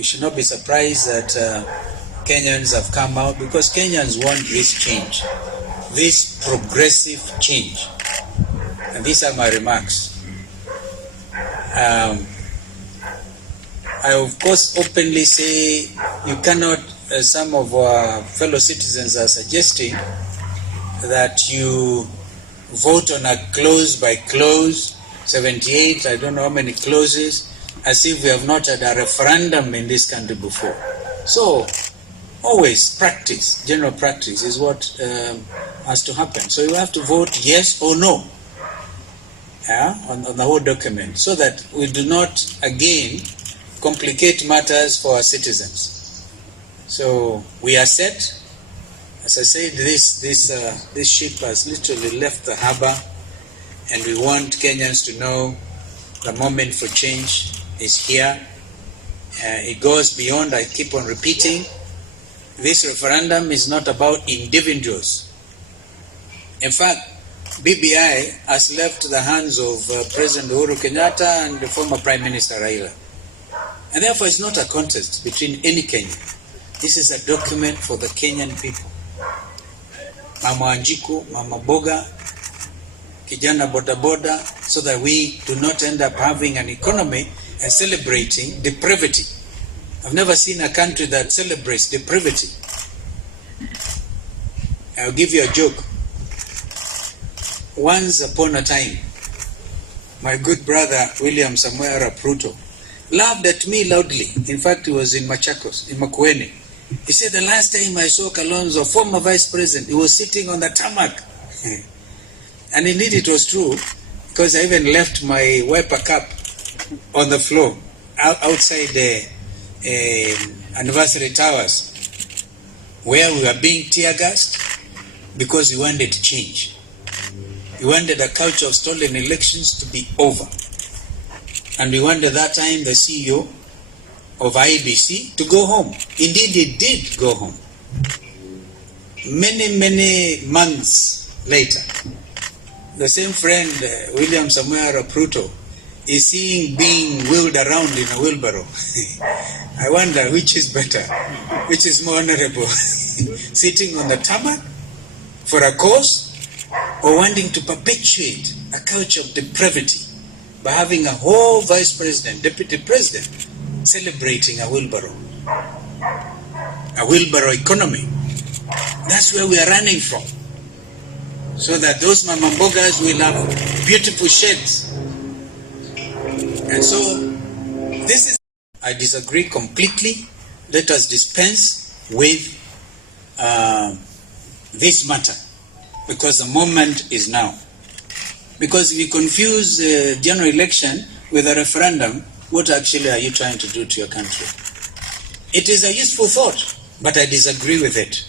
you should not be surprised that Kenyans have come out, because Kenyans want this change, this progressive change. And these are my remarks. I of course openly say you cannot, some of our fellow citizens are suggesting that you vote on a clause by clause, 78, I don't know how many clauses, as if we have not had a referendum in this country before. So always practice, general practice is what has to happen. So you have to vote yes or no on the whole document, so that we do not again complicate matters for our citizens. So we are set. As I said, this ship has literally left the harbor, and we want Kenyans to know the moment for change is here. It goes beyond, I keep on repeating, this referendum is not about individuals. In fact, BBI has left the hands of President Uhuru Kenyatta and the former Prime Minister Raila. And therefore it's not a contest between any Kenyan. This is a document for the Kenyan people. Mama Anjiku, Mama Boga, Kijana Boda Boda, so that we do not end up having an economy and celebrating depravity. I've never seen a country that celebrates depravity. I'll give you a joke. Once upon a time, my good brother William Samuel Ruto laughed at me loudly. In fact, he was in Machakos, in Makueni. He said, the last time I saw Kalonzo, former vice president, he was sitting on the tarmac. And indeed it was true, because I even left my wiper cap on the floor outside the anniversary towers, where we were being tear gassed because we wanted change. We wanted a culture of stolen elections to be over. And we wanted that time the CEO of IBC to go home. Indeed, he did go home. Many months later, the same friend, William Samuel Ruto, is seen being wheeled around in a wheelbarrow. I wonder which is better, which is more honorable, sitting on the tarmac for a cause, or wanting to perpetuate a culture of depravity by having a whole vice president, deputy president, celebrating a wheelbarrow economy. That's where we are running from, so that those mamambogas will have beautiful sheds. And so this is, I disagree completely. Let us dispense with this matter, because the moment is now. Because if you confuse general election with a referendum, what actually are you trying to do to your country? It is a useful thought, but I disagree with it.